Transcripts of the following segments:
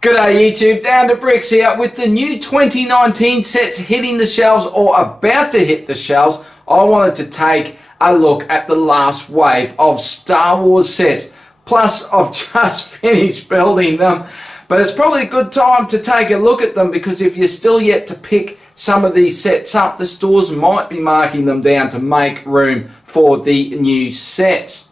G'day YouTube, Down to Bricks here with the new 2019 sets hitting the shelves or about to hit the shelves. I wanted to take a look at the last wave of Star Wars sets. Plus, I've just finished building them, but it's probably a good time to take a look at them because if you're still yet to pick some of these sets up, the stores might be marking them down to make room for the new sets.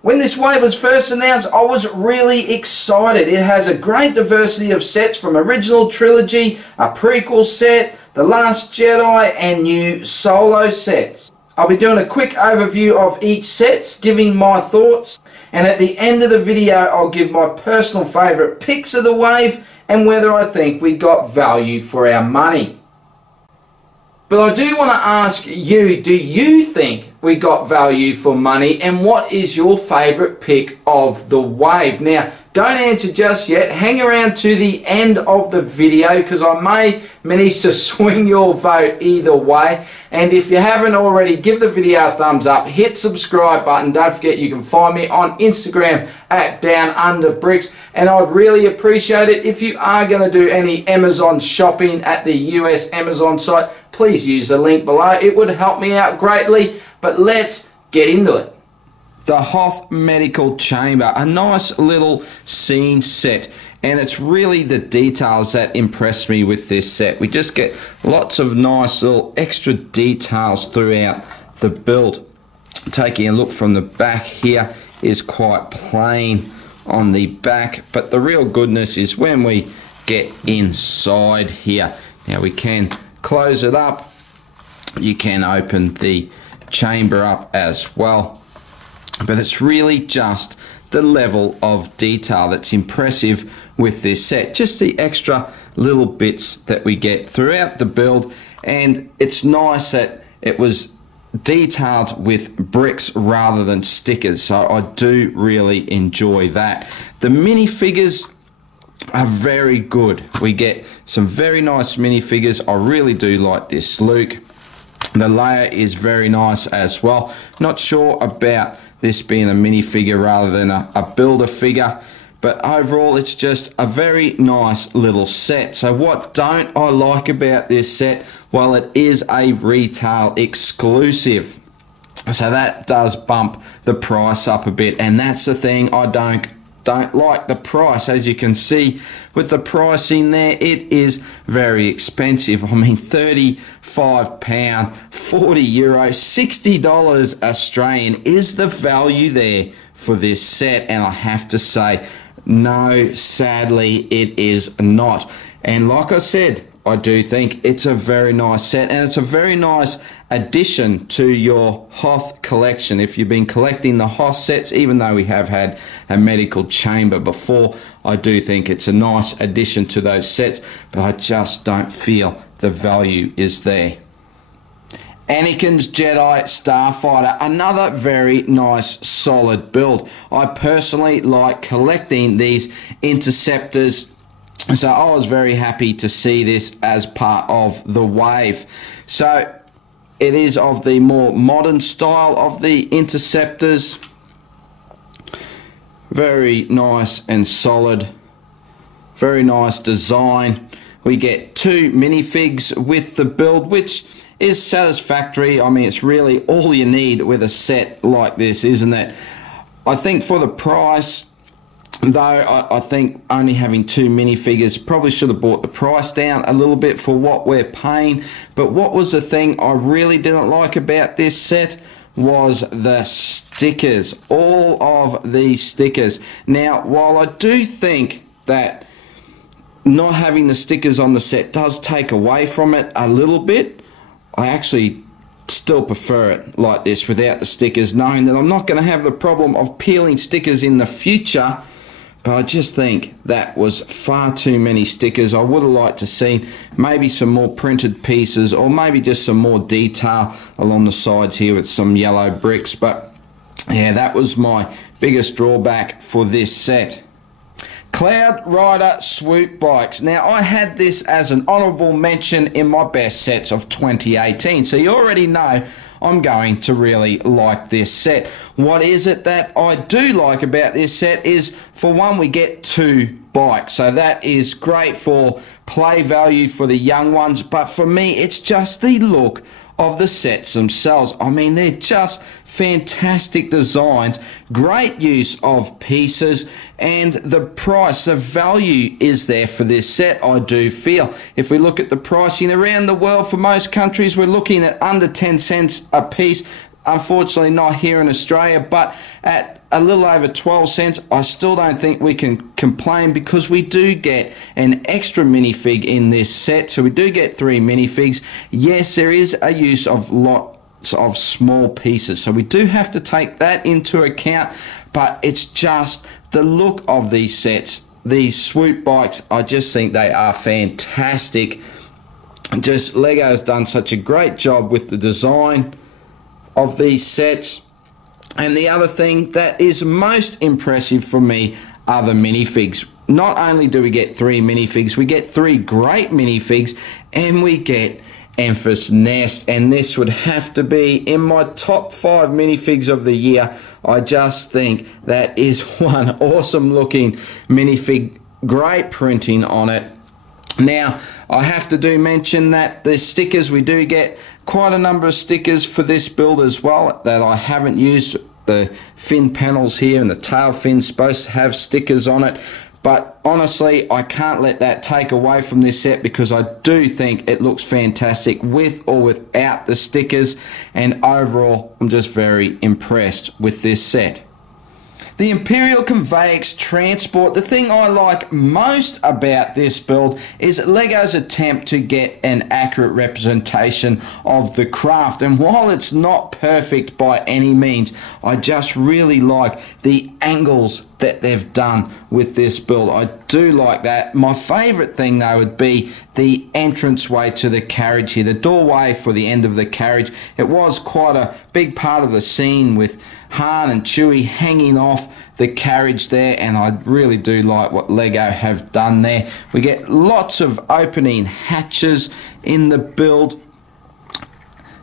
When this wave was first announced, I was really excited. It has a great diversity of sets from original trilogy, a prequel set, The Last Jedi, and new solo sets. I'll be doing a quick overview of each set, giving my thoughts, and at the end of the video I'll give my personal favourite picks of the wave and whether I think we got value for our money. But I do want to ask you, do you think we got value for money, and what is your favourite pick of the wave? Now, don't answer just yet. Hang around to the end of the video because I may manage to swing your vote either way. And if you haven't already, give the video a thumbs up, hit subscribe button. Don't forget you can find me on Instagram at DownUnder, and I'd really appreciate it if you are going to do any Amazon shopping at the US Amazon site. Please use the link below. It would help me out greatly. But let's get into it. The Hoth Medical Chamber, a nice little scene set, and it's really the details that impress me with this set. We just get lots of nice little extra details throughout the build. Taking a look from the back here is quite plain on the back, but the real goodness is when we get inside here. Now we can close it up, you can open the chamber up as well, but it's really just the level of detail that's impressive with this set, just the extra little bits that we get throughout the build. And it's nice that it was detailed with bricks rather than stickers, so I do really enjoy that. The minifigures are very good. We get some very nice minifigures. I really do like this Luke. The layer is very nice as well. Not sure about this being a minifigure rather than a builder figure, but overall it's just a very nice little set. So what don't I like about this set? Well, it is a retail exclusive, so that does bump the price up a bit, and that's the thing I don't like, the price. As you can see with the pricing there, it is very expensive. I mean, £35, €40, $60 Australian is the value there for this set, and I have to say no, sadly it is not. And like I said, I do think it's a very nice set, and it's a very nice addition to your Hoth collection. If you've been collecting the Hoth sets, even though we have had a medical chamber before, I do think it's a nice addition to those sets, but I just don't feel the value is there. Ekans Jedi Starfighter, another very nice solid build. I personally like collecting these interceptors, so I was very happy to see this as part of the wave. So it is of the more modern style of the interceptors. Very nice and solid. Very nice design. We get two minifigs with the build, which is satisfactory. I mean, it's really all you need with a set like this, isn't it? I think for the price, though, I think only having two minifigures probably should have brought the price down a little bit for what we're paying. But what was the thing I really didn't like about this set was the stickers. All of these stickers. Now, while I do think that not having the stickers on the set does take away from it a little bit, I actually still prefer it like this without the stickers, knowing that I'm not going to have the problem of peeling stickers in the future. But I just think that was far too many stickers. I would have liked to see maybe some more printed pieces, or maybe just some more detail along the sides here with some yellow bricks. But yeah, that was my biggest drawback for this set. Cloud Rider Swoop Bikes. Now, I had this as an honourable mention in my best sets of 2018. So you already know I'm going to really like this set. What is it that I do like about this set is, for one, we get 2 bikes, so that is great for play value for the young ones, but for me it's just the look of the sets themselves. I mean, they're just fantastic designs, great use of pieces, and the price, the value is there for this set, I do feel. If we look at the pricing around the world, for most countries we're looking at under 10 cents a piece. Unfortunately not here in Australia, but at a little over 12 cents, I still don't think we can complain, because we do get an extra minifig in this set. So we do get 3 minifigs. Yes, there is a use of lots of small pieces, so we do have to take that into account, but it's just the look of these sets, these swoop bikes, I just think they are fantastic. Just Lego's done such a great job with the design of these sets. And the other thing that is most impressive for me are the minifigs. Not only do we get 3 minifigs, we get 3 great minifigs, and we get Emphas Nest, and this would have to be in my top 5 minifigs of the year. I just think that is one awesome looking minifig, great printing on it. Now, I have to mention that the stickers, we do get quite a number of stickers for this build as well that I haven't used. The fin panels here and the tail fin's supposed to have stickers on it, but honestly I can't let that take away from this set, because I do think it looks fantastic with or without the stickers, and overall I'm just very impressed with this set. The Imperial conveyux transport, the thing I like most about this build is Lego's attempt to get an accurate representation of the craft, and while it's not perfect by any means, I just really like the angles that they've done with this build. I do like that. My favourite thing though would be the entranceway to the carriage here, the doorway for the end of the carriage. It was quite a big part of the scene with Han and Chewie hanging off the carriage there, and I really do like what Lego have done there. We get lots of opening hatches in the build.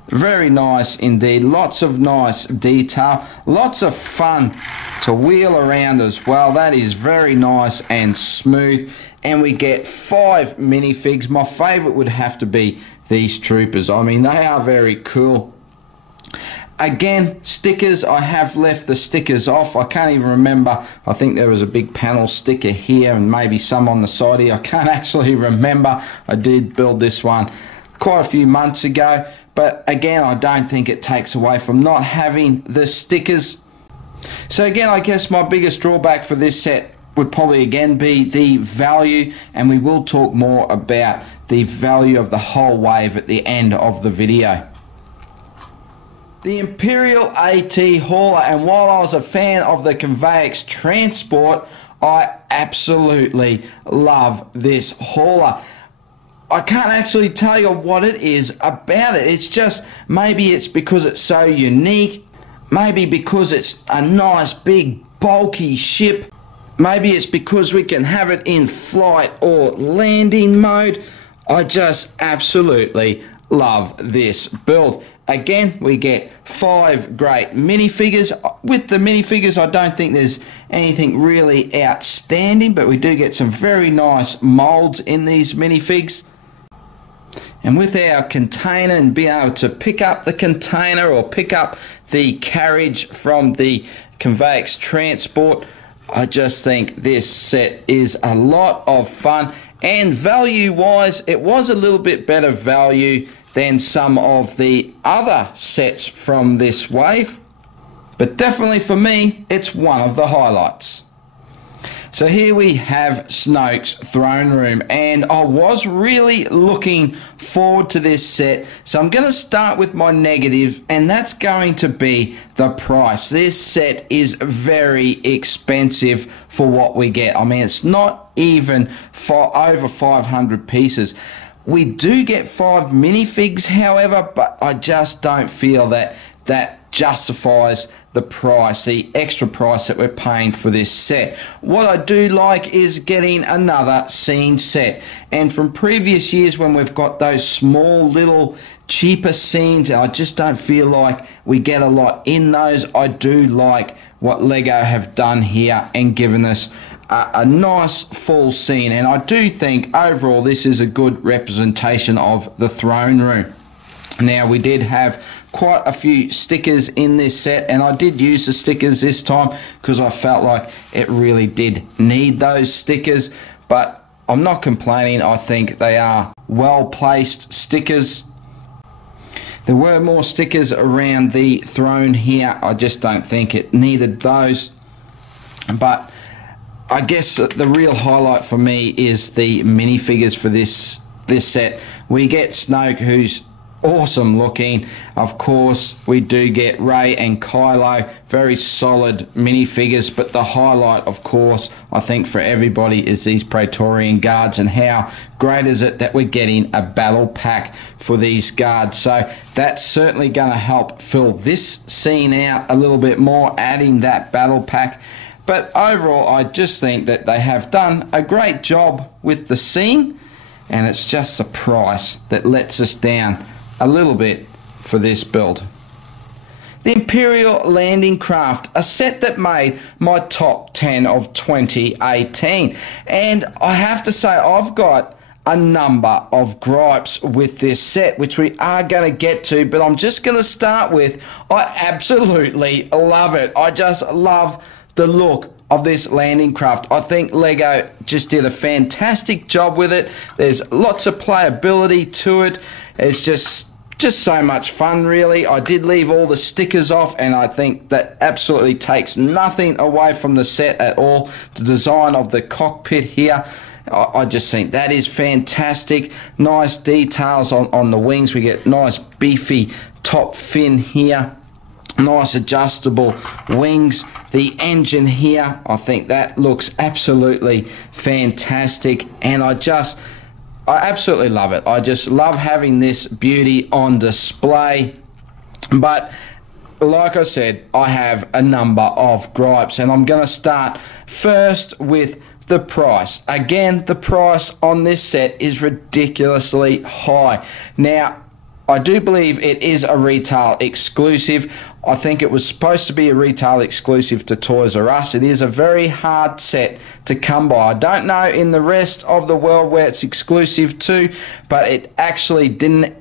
Very nice indeed, lots of nice detail, lots of fun to wheel around as well. That is very nice and smooth. And we get 5 minifigs. My favourite would have to be these troopers. I mean, they are very cool. Again, stickers, I have left the stickers off. I can't even remember. I think there was a big panel sticker here and maybe some on the side here. I can't actually remember. I did build this one quite a few months ago. But again, I don't think it takes away from not having the stickers. So again, I guess my biggest drawback for this set would probably again be the value, and we will talk more about the value of the whole wave at the end of the video. The Imperial AT hauler, and while I was a fan of the conveyux transport, I absolutely love this hauler. I can't actually tell you what it is about it. It's just, maybe it's because it's so unique, maybe because it's a nice big bulky ship, maybe it's because we can have it in flight or landing mode. I just absolutely love this build. Again, we get 5 great minifigures. With the minifigures, I don't think there's anything really outstanding, but we do get some very nice molds in these minifigs. And with our container, and being able to pick up the container or pick up the carriage from the conveyux transport, I just think this set is a lot of fun. And value wise, it was a little bit better value than some of the other sets from this wave, but definitely for me, it's one of the highlights. So here we have Snoke's throne room, and I was really looking forward to this set. So I'm going to start with my negative, and that's going to be the price. This set is very expensive for what we get. I mean, it's not even for over 500 pieces. We do get 5 minifigs, however, but I just don't feel that that justifies the price, the extra price that we're paying for this set. What I do like is getting another scene set, and from previous years when we've got those small little cheaper scenes, and I just don't feel like we get a lot in those. I do like what Lego have done here and given us a nice full scene, and I do think overall this is a good representation of the throne room. Now, we did have quite a few stickers in this set, and I did use the stickers this time because I felt like it really did need those stickers, but I'm not complaining. I think they are well placed stickers. There were more stickers around the throne here. I just don't think it needed those, but I guess the real highlight for me is the minifigures for this set. We get Snoke, who's awesome looking. Of course, we do get Rey and Kylo, very solid minifigures, but the highlight, of course, I think for everybody is these Praetorian guards, and how great is it that we're getting a battle pack for these guards. So that's certainly going to help fill this scene out a little bit more, adding that battle pack. But overall, I just think that they have done a great job with the scene, and it's just the price that lets us down a little bit for this build. The Imperial Landing Craft, a set that made my top 10 of 2018. And I have to say, I've got a number of gripes with this set, which we are going to get to, but I'm just going to start with, I absolutely love it. I just love the look of this landing craft. I think Lego just did a fantastic job with it. There's lots of playability to it. It's just so much fun, really. I did leave all the stickers off, and I think that absolutely takes nothing away from the set at all. The design of the cockpit here, I just think that is fantastic. Nice details on the wings. We get nice beefy top fin here. Nice adjustable wings. The engine here, I think that looks absolutely fantastic, and I absolutely love it. I just love having this beauty on display. But like I said, I have a number of gripes, and I'm going to start first with the price. Again, the price on this set is ridiculously high. Now, I do believe it is a retail exclusive. I think it was supposed to be a retail exclusive to Toys R Us. It is a very hard set to come by. I don't know in the rest of the world where it's exclusive to, but it actually didn't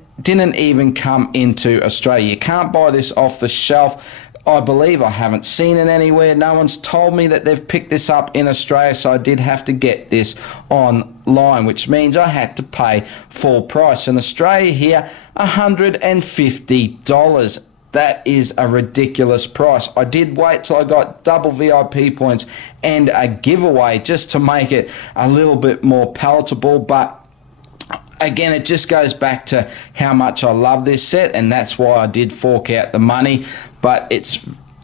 even come into Australia. You can't buy this off the shelf. I believe I haven't seen it anywhere. No one's told me that they've picked this up in Australia, so I did have to get this online, which means I had to pay full price. In Australia here, $150. That is a ridiculous price. I did wait till I got double VIP points and a giveaway just to make it a little bit more palatable, but again, it just goes back to how much I love this set, and that's why I did fork out the money, but it's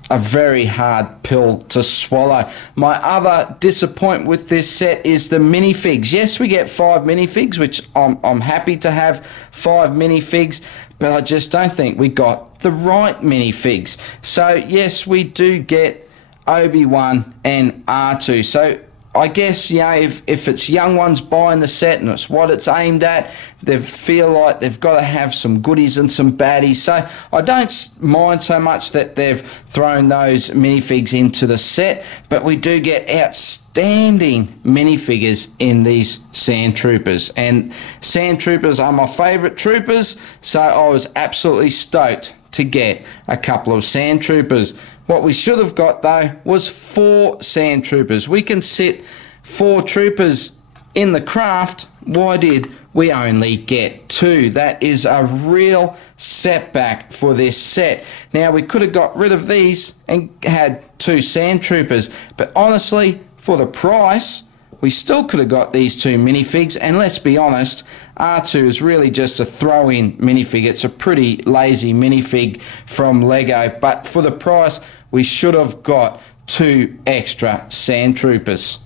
a very hard pill to swallow. My other disappointment with this set is the minifigs. Yes, we get 5 minifigs, which I'm happy to have 5 minifigs, but I just don't think we got the right minifigs. So yes, we do get Obi-Wan and R2. So I guess, you know, if it's young ones buying the set and it's what it's aimed at, they feel like they've got to have some goodies and some baddies. So I don't mind so much that they've thrown those minifigs into the set, but we do get outstanding minifigures in these Sand Troopers. And Sand Troopers are my favourite troopers, so I was absolutely stoked to get a couple of Sand Troopers. What we should have got, though, was 4 Sand Troopers. We can sit 4 troopers in the craft. Why did we only get 2? That is a real setback for this set. Now, we could have got rid of these and had 2 Sand Troopers, but honestly, for the price, we still could have got these 2 minifigs, and let's be honest, R2 is really just a throw-in minifig. It's a pretty lazy minifig from Lego, but for the price, we should have got 2 extra Sand Troopers.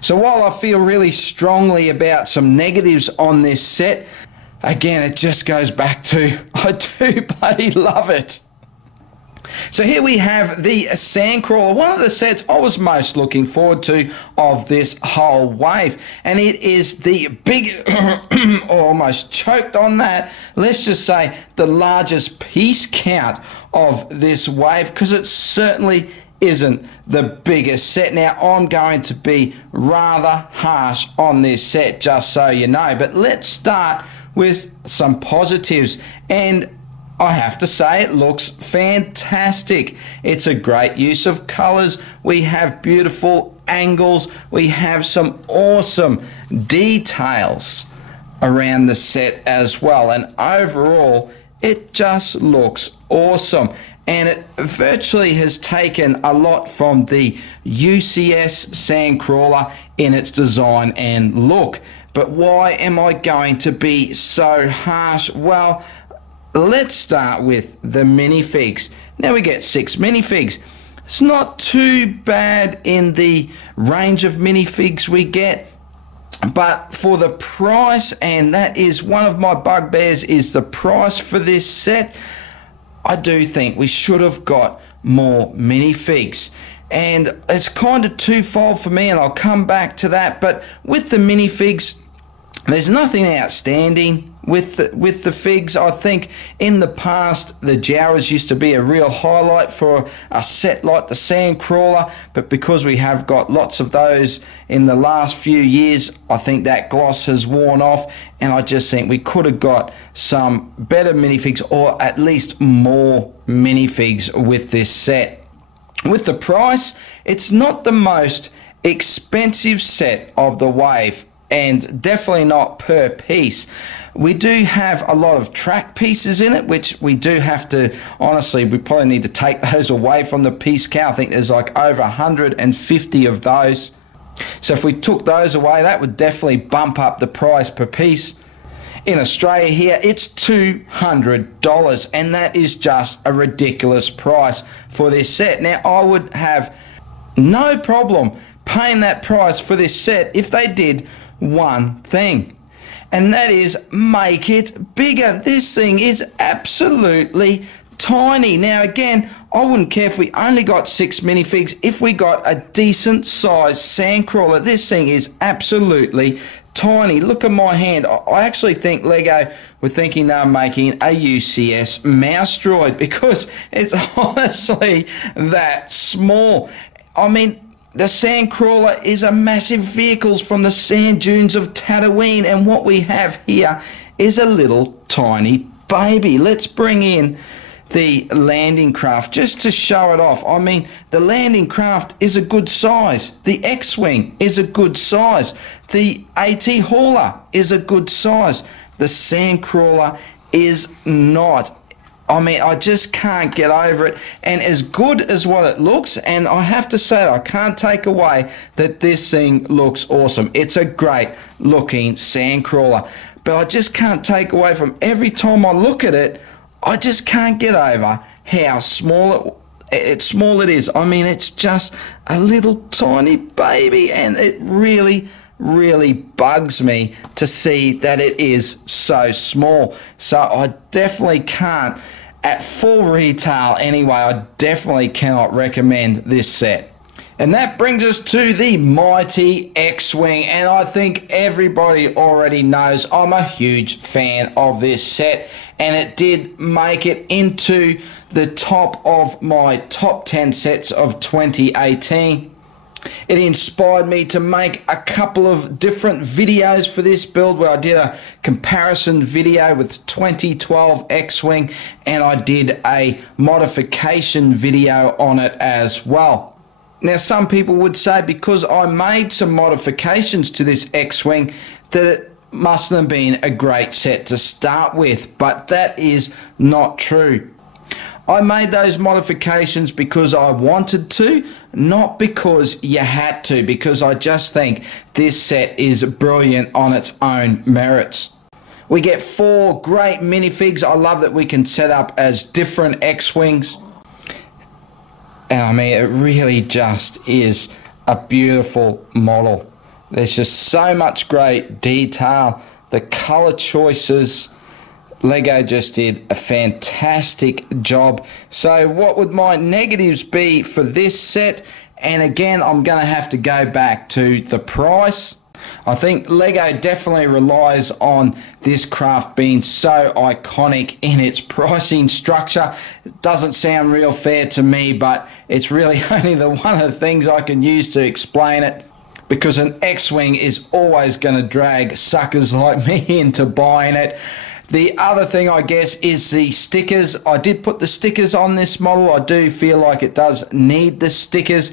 So while I feel really strongly about some negatives on this set, again, it just goes back to, I do bloody love it. So here we have the Sandcrawler, one of the sets I was most looking forward to of this whole wave. And it is the big, almost choked on that, let's just say the largest piece count of this wave, because it certainly isn't the biggest set. Now, I'm going to be rather harsh on this set, just so you know. But let's start with some positives. And I have to say, it looks fantastic. It's a great use of colors. We have beautiful angles. We have some awesome details around the set as well. And overall, it just looks awesome. And it virtually has taken a lot from the UCS Sandcrawler in its design and look. But why am I going to be so harsh? Well, let's start with the minifigs. Now we get 6 minifigs. It's not too bad in the range of minifigs we get, but for the price, and that is one of my bugbears, is the price for this set. I do think we should have got more minifigs. And it's kind of twofold for me, and I'll come back to that. But with the minifigs, there's nothing outstanding with the figs. I think in the past the Jawas used to be a real highlight for a set like the Sandcrawler, but because we have got lots of those in the last few years, I think that gloss has worn off, and I just think we could have got some better minifigs, or at least more minifigs with this set. With the price, it's not the most expensive set of the wave, and definitely not per piece. We do have a lot of track pieces in it, which we do have to, honestly, we probably need to take those away from the piece count. I think there's like over 150 of those. So if we took those away, that would definitely bump up the price per piece. In Australia here, it's $200, and that is just a ridiculous price for this set. Now, I would have no problem paying that price for this set if they did one thing, and that is make it bigger. This thing is absolutely tiny. Now again, I wouldn't care if we only got 6 minifigs. If we got a decent sized Sandcrawler, this thing is absolutely tiny. Look at my hand. I actually think Lego were thinking they were making a UCS mouse droid, because it's honestly that small. I mean, the Sandcrawler is a massive vehicle from the sand dunes of Tatooine, and what we have here is a little tiny baby. Let's bring in the landing craft just to show it off. I mean, the landing craft is a good size. The X-Wing is a good size. The AT Hauler is a good size. The Sandcrawler is not. I mean, I just can't get over it. And as good as what it looks, and I have to say, I can't take away that this thing looks awesome. It's a great looking Sandcrawler. But I just can't take away from every time I look at it, I just can't get over how small it is. I mean, it's just a little tiny baby, and it really bugs me to see that it is so small. So I definitely can't, at full retail anyway, I definitely cannot recommend this set. And that brings us to the mighty X-Wing, and I think everybody already knows I'm a huge fan of this set, and it did make it into the top of my top 10 sets of 2018. It inspired me to make a couple of different videos for this build, where I did a comparison video with 2012 X-Wing, and I did a modification video on it as well. Now, some people would say because I made some modifications to this X-Wing that it mustn't have been a great set to start with, but that is not true. I made those modifications because I wanted to, not because you had to, because I just think this set is brilliant on its own merits. We get 4 great minifigs. I love that we can set up as different X-Wings. And I mean, it really just is a beautiful model. There's just so much great detail. The color choices, Lego just did a fantastic job. So what would my negatives be for this set? And again, I'm going to have to go back to the price. I think Lego definitely relies on this craft being so iconic in its pricing structure. It doesn't sound real fair to me, but it's really only one of the things I can use to explain it, because an X-Wing is always going to drag suckers like me into buying it. The other thing, I guess, is the stickers. I did put the stickers on this model. I do feel like it does need the stickers.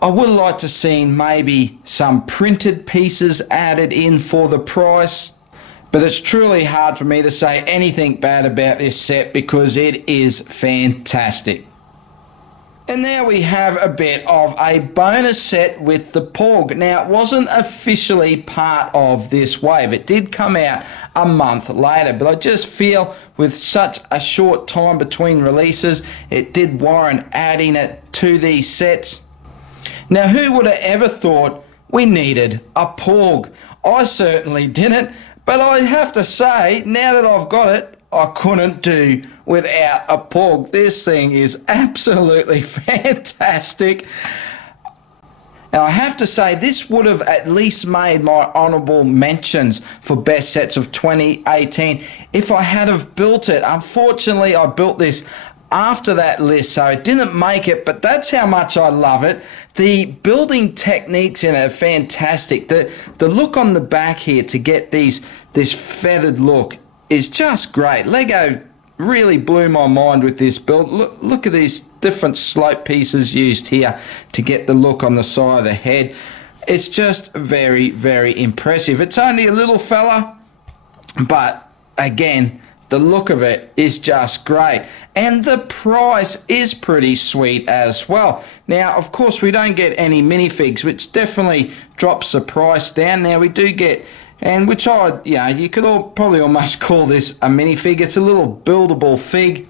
I would like to see maybe some printed pieces added in for the price, but it's truly hard for me to say anything bad about this set because it is fantastic. And now we have a bit of a bonus set with the Porg. Now, it wasn't officially part of this wave. It did come out a month later, but I just feel with such a short time between releases, it did warrant adding it to these sets. Now, who would have ever thought we needed a Porg? I certainly didn't, but I have to say, now that I've got it, I couldn't do without a Porg. This thing is absolutely fantastic. And I have to say, this would have at least made my honourable mentions for best sets of 2018 if I had have built it. Unfortunately, I built this after that list, so it didn't make it, but that's how much I love it. The building techniques in it are fantastic. The look on the back here to get this feathered look is just great. Lego really blew my mind with this build. Look at these different slope pieces used here to get the look on the side of the head. It's just very, very impressive. It's only a little fella, but again, the look of it is just great. And the price is pretty sweet as well. Now, of course, we don't get any minifigs, which definitely drops the price down. Now, we do get, and which you could probably almost call this a minifig. It's a little buildable fig.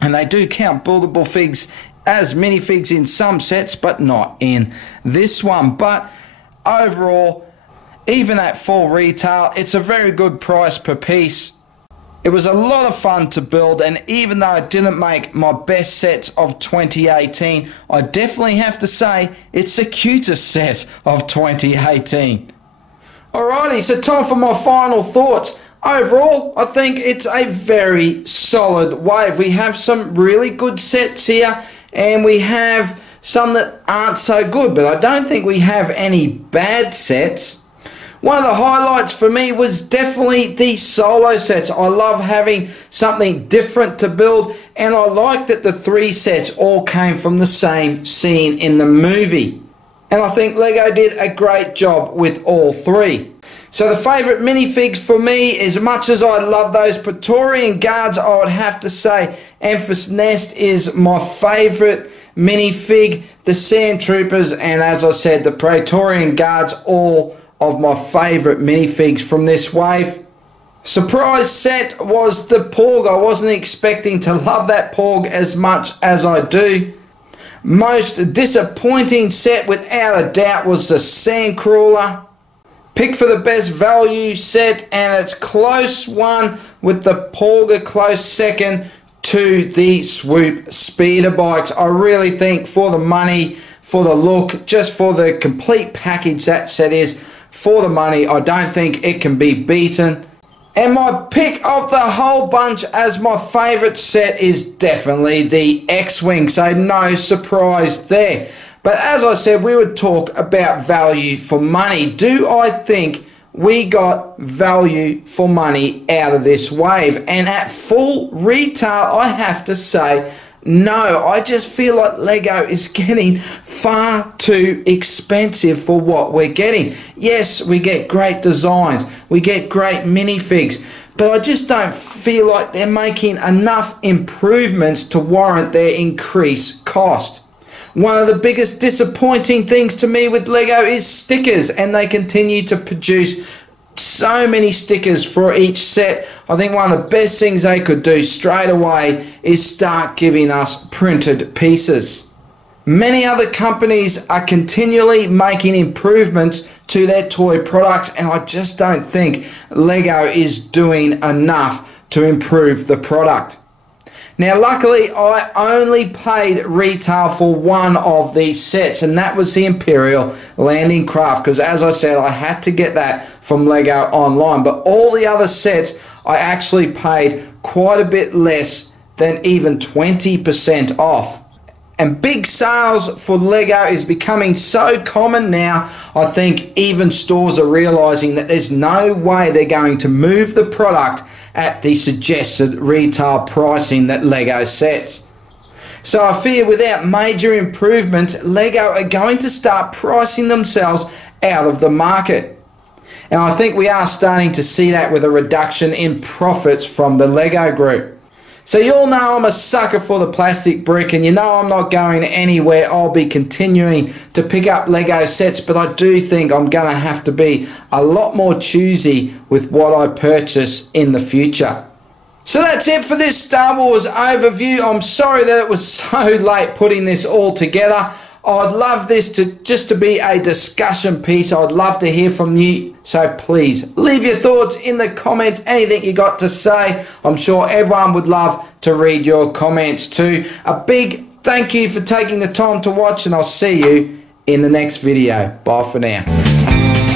And they do count buildable figs as minifigs in some sets, but not in this one. But overall, even at full retail, it's a very good price per piece. It was a lot of fun to build, and even though it didn't make my best sets of 2018, I definitely have to say it's the cutest set of 2018. Alrighty, so time for my final thoughts. Overall, I think it's a very solid wave. We have some really good sets here, and we have some that aren't so good, but I don't think we have any bad sets. One of the highlights for me was definitely the solo sets. I love having something different to build, and I like that the 3 sets all came from the same scene in the movie. And I think Lego did a great job with all 3. So the favourite minifigs for me, as much as I love those Praetorian Guards, I would have to say Enfys Nest is my favourite minifig. The Sand Troopers, and as I said, the Praetorian Guards, all of my favourite minifigs from this wave. Surprise set was the Porg. I wasn't expecting to love that Porg as much as I do. Most disappointing set without a doubt was the Sandcrawler. Pick for the best value set, and it's close one with the Porg a close second to the Swoop speeder bikes. I really think for the money, for the look, just for the complete package that set is, for the money, I don't think it can be beaten. And my pick of the whole bunch as my favourite set is definitely the X-Wing, so no surprise there. But as I said, we would talk about value for money. Do I think we got value for money out of this wave? And at full retail, I have to say, no, I just feel like Lego is getting far too expensive for what we're getting. Yes, we get great designs, we get great minifigs, but I just don't feel like they're making enough improvements to warrant their increased cost. One of the biggest disappointing things to me with Lego is stickers, and they continue to produce so many stickers for each set. I think one of the best things they could do straight away is start giving us printed pieces. Many other companies are continually making improvements to their toy products, and I just don't think Lego is doing enough to improve the product. Now luckily I only paid retail for one of these sets, and that was the Imperial landing craft, because as I said, I had to get that from Lego Online. But all the other sets I actually paid quite a bit less than even 20% off. And big sales for Lego is becoming so common now, I think even stores are realizing that there's no way they're going to move the product at the suggested retail pricing that Lego sets. So I fear without major improvements, Lego are going to start pricing themselves out of the market. And I think we are starting to see that with a reduction in profits from the Lego group. So you all know I'm a sucker for the plastic brick, and you know I'm not going anywhere. I'll be continuing to pick up Lego sets, but I do think I'm going to have to be a lot more choosy with what I purchase in the future. So that's it for this Star Wars overview. I'm sorry that it was so late putting this all together. I'd love this to just to be a discussion piece. I'd love to hear from you. So please leave your thoughts in the comments. Anything you got to say. I'm sure everyone would love to read your comments too. A big thank you for taking the time to watch, and I'll see you in the next video. Bye for now.